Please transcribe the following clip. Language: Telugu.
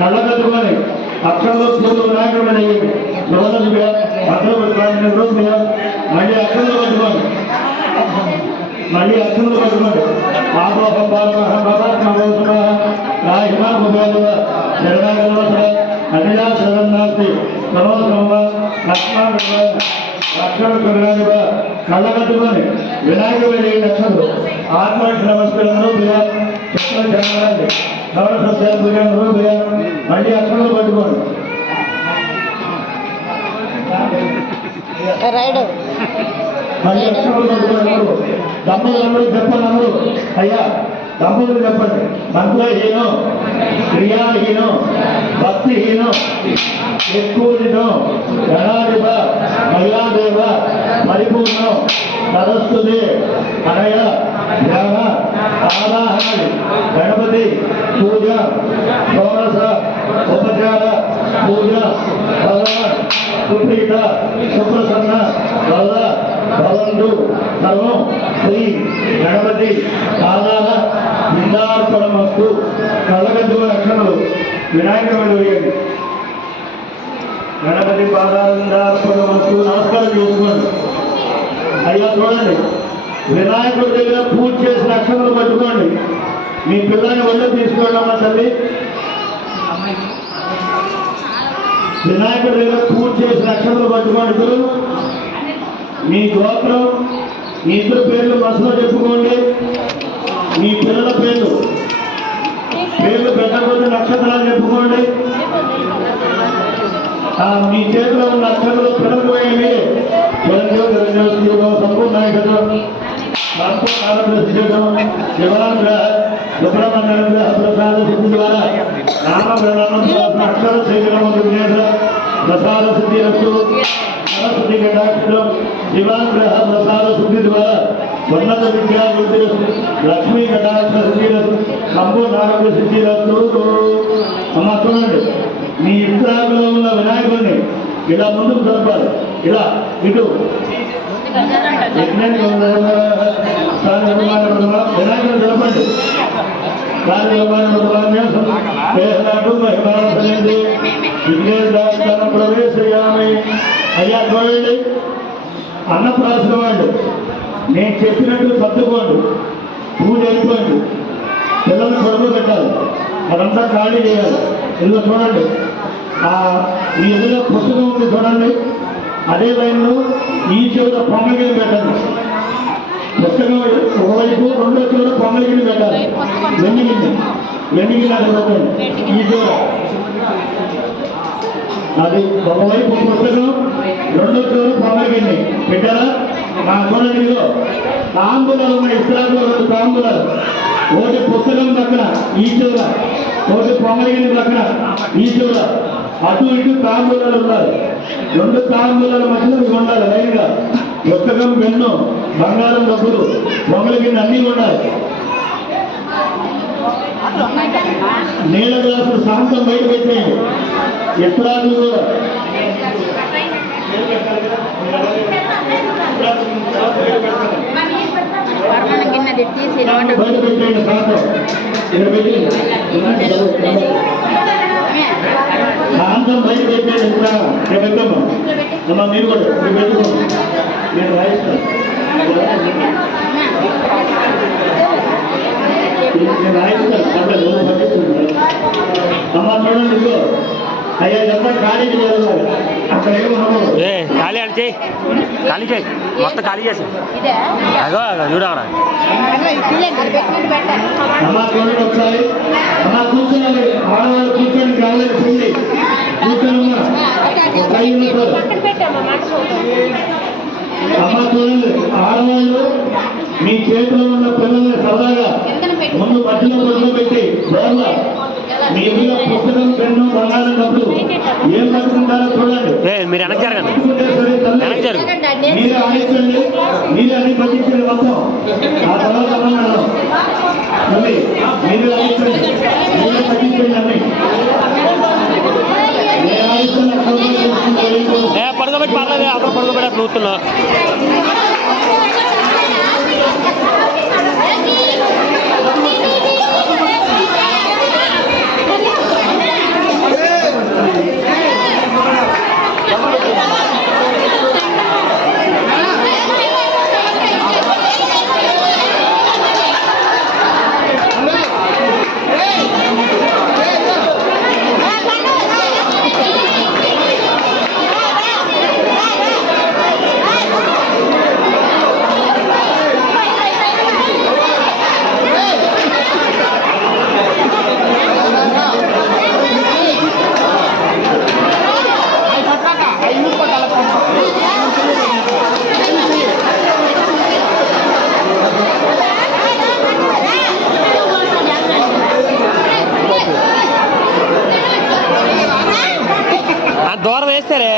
నల్లగట్టుకొని అక్షరంలో పూర్వ వినాయకుడు అక్షరం పెట్టుకోండి. మళ్ళీ అక్షరంలో పట్టుకోండి. ఆపోహం అనిలా శరణం నాస్తి కళ్ళగట్టుకొని వినాయకుడు వెళ్ళి అక్షరం ఆత్మకి నమస్కారంలో చెప్పండి. మళ్ళీ అక్షరంలో పట్టుకోండి. మళ్ళీ అక్షరంలో పట్టుకోండి. దంపతులందరూ చెప్పండి. అందరూ అయ్యా దంపతులు చెప్పండి. మంత్రహీనం, క్రియాహీనం, భక్తిహీనం, ఎక్కువహీనం, గణాధిప మహిళాదేవ పరిపూర్ణం సరస్వతి అనయ ధ్యాన ఆవాహన గణపతి పూజ షోడశ ఉపచార పూజ భగవాన్ సుప్రీత సుప్రసన్న వల్ల భవంతు సర్వం శ్రీ గణపతి ఆదాన నిందార్పణమస్తు. కళ్ళగద్దు లక్షణాలు వినాయకుడు వేయండి. గణపతి పాదాలందార్పణమస్తు. నమస్కారం చేసుకోండి. అయ్యా చూడండి, వినాయకుడి దగ్గర పూజ చేసిన అక్షరాలు పట్టుకోండి. మీ పిల్లని వల్ల తీసుకోండమ్మా తల్లి. వినాయకుడి దగ్గర పూజ చేసిన అక్షరాలు పట్టుకోండి. ఇప్పుడు మీ గోత్రం, మీ ఇద్దరు పేర్లు మనసులో చెప్పుకోండి. మీ పిల్లల పేర్లు పెట్టకపోతే నక్షత్రాలు చెప్పుకోండి. మీ చేతిలో ఉన్న అక్షరాలు పిల్లలు పోయేవి. సంపూర్ణ సుబ్రహ్మణ్య ప్రసాద సిద్ధి ద్వారా నామప్రణామం అక్షర శేఖరం ప్రసాద సిద్ధి రస్తు సరస్వతి కటాక్షం శివాగ్రహ ప్రసాద శుద్ధి ద్వారా ఉన్నత విద్యాభివృద్ధి లక్ష్మీ కటాక్ష సిద్ధి రస్తు సంపూర్ణ ఆరోగ్య సిద్ధి రస్తు. అమ్మ చూడండి, మీ ఇస్లాంలో ఉన్న వినాయకుడిని ఇలా ముందుకు జరపాలి. ఇలా ఇటు వినాయకుడు జరపండి. ప్రవేశయామి. అయ్యా చూడండి, అన్నప్రాసన వాళ్ళు నేను చెప్పినట్టు సర్దుకోండి. పూజ అయిపోయింది, పిల్లల్ని కొడుకు పెట్టాలి. అదంతా ఖాళీ చేయాలి. ఇందులో చూడండి, ఈ ఎదురుగా పుస్తకం ఉంది చూడండి. అదే లైన్లో ఈ చివర పొంగగిరి పెట్టండి. పుస్తకం ఒకవైపు, రెండో చివర పొంగగిరి పెట్టాలి. వెన్నిగిరి అది పెట్టండి. ఈ చివర అది ఒకవైపు పుస్తకం, రెండో చివర పొంగగిరి పెట్టారా? చూడండి, ఇదిగో తాంబూలాలు ఉన్నాయి. ఇస్లాంలో 2 తాంబూలాలు. ఒకటి పుస్తకం పక్కన ఈ చివర, ఒకటి పొంగగిరి పక్కన ఈ చివర. అటు ఇటు తాంబూలాలు ఉన్నారు. 2 తాంబూలాల మధ్యలో ఇవి ఉండాలి. లైన్గా పుస్తకం, పెన్ను, బంగారం డబ్బులు, పొంగలిగిన అన్నీ ఉండాలి. నీళ్ళ గ్లాసులు శాంతం బయట పెట్టేయండి. ఎత్రాలు కూడా బయట పెట్టేయండి. శాంతం శాంతం బయట పెట్టేయండి. పెట్టమ్మా అమ్మా, మీరు కూడా పెట్టుకోండి. నేను రాయిస్తాను. అమ్మా చూడండి, ఇదిగో అయ్యా ఎంత ఖాళీ చేయాలి. అక్కడ ఏమన్నా ఖాళీ అంటే ఖాళీ చేయి, మొత్తం ఖాళీ చేసి అగో చూడవరా. అమ్మా చూడండి ఒకసారి. అమ్మా కూర్చోండి, ఆడవాళ్ళు కూర్చోండి. కావాలి కూర్చోండి. అమ్మా చూడండి, ఆడవాళ్ళు మీ చేతిలో ఉన్న పిల్లల్ని సరదాగా ముందు మధ్యలో పడుకోబెట్టి బోర్ల మీ మీద పుస్తకం పెన్ను బంగారం డబ్బులు ఏం పట్టుకుంటారో చూడండి. మీరు వెనక్కి జరగండి. పట్టుకుంటే సరే తల్లి. వెనక్కి జరుగు. మీరే ఆడించండి, మీరే అన్ని పట్టించండి మొత్తం. ఆ తర్వాత అన్నాను మళ్ళీ మీరే ఆడించండి, మీరే పట్టించండి అన్ని. నేను ఆడిస్తాను పడుకోబెట్టి పర్లేదు, అక్కడ పడుకోబెట్టి అట్లా నూతున్నా. దూరం వేస్తారే.